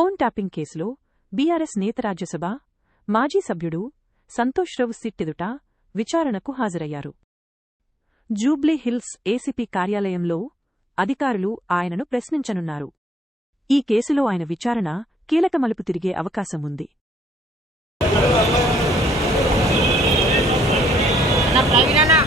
Phone tapping కేసులో BRS నేత రాజ్యసభ మాజీ సభ్యుడు సంతోష్ రావు సిట్ ఎదుట విచారణకు హాజరయ్యారు. జూబ్లీ హిల్స్ ఏసీపీ కార్యాలయంలో అధికారులు ఆయనను ప్రశ్నించనున్నారు. ఈ కేసులో ఆయన విచారణ కీలక మలుపు తిరిగే అవకాశం ఉంది. ప్రవీణ